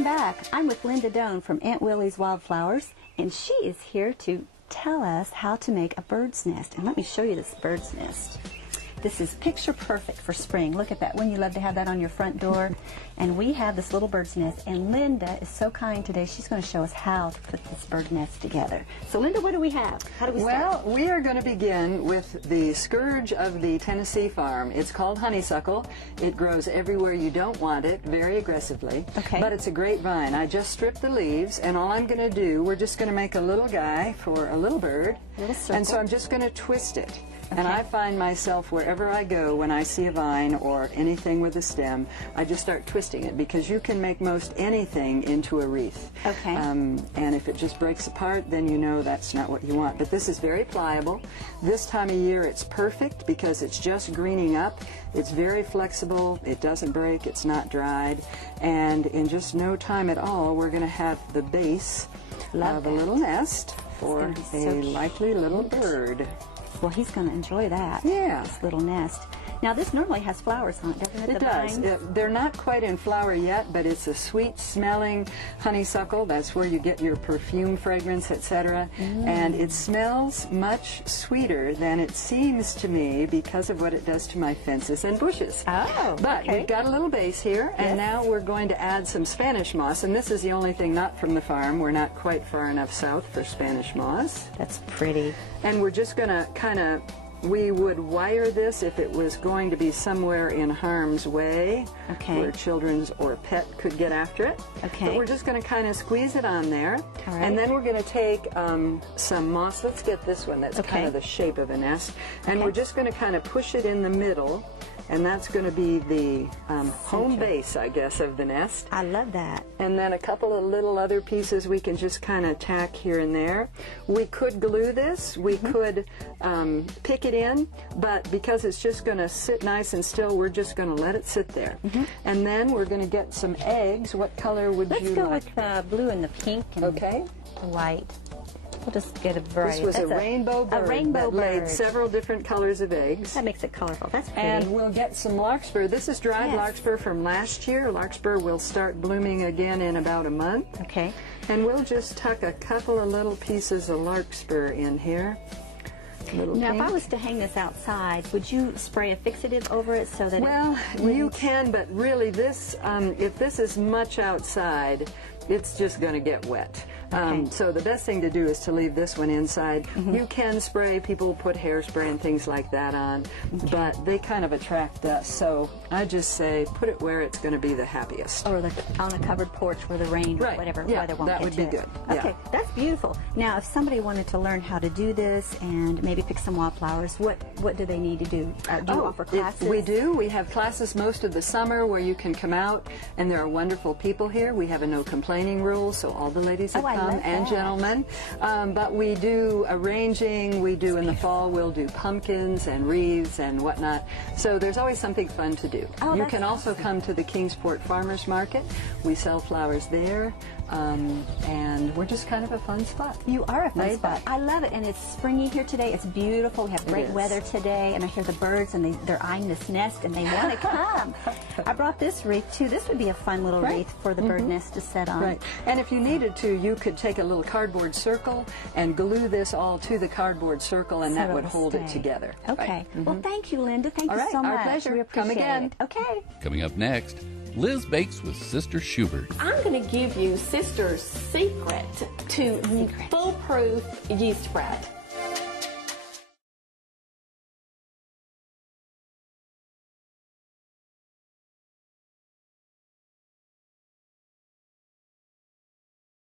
Welcome back. I'm with Linda Doan from Aunt Willies Wildflowers, and she is here to tell us how to make a bird's nest. And let me show you this bird's nest. This is picture perfect for spring. Look at that. Wouldn't you love to have that on your front door? And we have this little bird's nest, and Linda is so kind today. She's going to show us how to put this bird nest together. So Linda, what do we have? How do we start? Well, we are going to begin with the scourge of the Tennessee farm. It's called honeysuckle. It grows everywhere you don't want it, very aggressively. Okay. But it's a great vine. I just stripped the leaves, and all I'm going to do, we're just going to make a little guy for a little bird. A little circle. And so I'm just going to twist it. Okay. And I find myself wherever I go, when I see a vine or anything with a stem, I just start twisting it, because you can make most anything into a wreath. Okay. And if it just breaks apart, then you know that's not what you want. But this is very pliable. This time of year it's perfect because it's just greening up. It's very flexible. It doesn't break. It's not dried. And in just no time at all, we're going to have the base of a little nest for a likely little bird. Well, he's going to enjoy that. Yeah. This little nest. Now, this normally has flowers on it, doesn't it? It does. They're not quite in flower yet, but it's a sweet-smelling honeysuckle. That's where you get your perfume fragrance, etc. And it smells much sweeter than it seems to me because of what it does to my fences and bushes. Oh, But we've got a little base here, and now we're going to add some Spanish moss. And this is the only thing not from the farm. We're not quite far enough south for Spanish moss. That's pretty. And we're just going to kind of... We would wire this if it was going to be somewhere in harm's way, where children or pet could get after it. Okay. But we're just going to kind of squeeze it on there. All right. And then we're going to take some moss. Let's get this one that's kind of the shape of a nest. And we're just going to kind of push it in the middle. And that's going to be the home base, I guess, of the nest. I love that. And then a couple of little other pieces we can just kind of tack here and there. We could glue this. We could pick it in, but because it's just going to sit nice and still, we're just going to let it sit there. And then we're going to get some eggs. What color would you like? Let's go with the blue and the pink and the white. We'll just get a variety. This was a rainbow bird that laid several different colors of eggs. That makes it colorful. That's pretty. And we'll get some larkspur. This is dried larkspur from last year. Larkspur will start blooming again in about a month. Okay. And we'll just tuck a couple of little pieces of larkspur in here. Now, if I was to hang this outside, would you spray a fixative over it so that you can, but really this, if this is much outside, it's just going to get wet. So the best thing to do is to leave this one inside. You can spray, people put hairspray and things like that on, but they kind of attract dust. So I just say put it where it's going to be the happiest. Or on a covered porch where the rain or whatever weather won't get to it. That would be good. Okay, that's beautiful. Now, if somebody wanted to learn how to do this and maybe pick some wildflowers, what do they need to do? Do you offer classes? We do. We have classes most of the summer where you can come out, and there are wonderful people here. We have a no complaining rule, so all the ladies have come and gentlemen. But we do arranging. We do in the fall. We'll do pumpkins and wreaths and whatnot. So there's always something fun to do. You can also come to the Kingsport Farmers Market. We sell flowers there. And we're just kind of a fun spot. You are a fun spot. I love it, and it's springy here today. It's beautiful. We have great weather today, and I hear the birds, and they're eyeing this nest, and they want to come. I brought this wreath, too. This would be a fun little wreath for the bird nest to set on. Right. And if you needed to, you could take a little cardboard circle and glue this all to the cardboard circle, and that would hold it together. Okay. Well, thank you, Linda. Thank you so much. Our pleasure. We appreciate Come again. it. Okay. Coming up next, Liz bakes with Sister Schubert. I'm going to give you Sister's secret to foolproof yeast bread.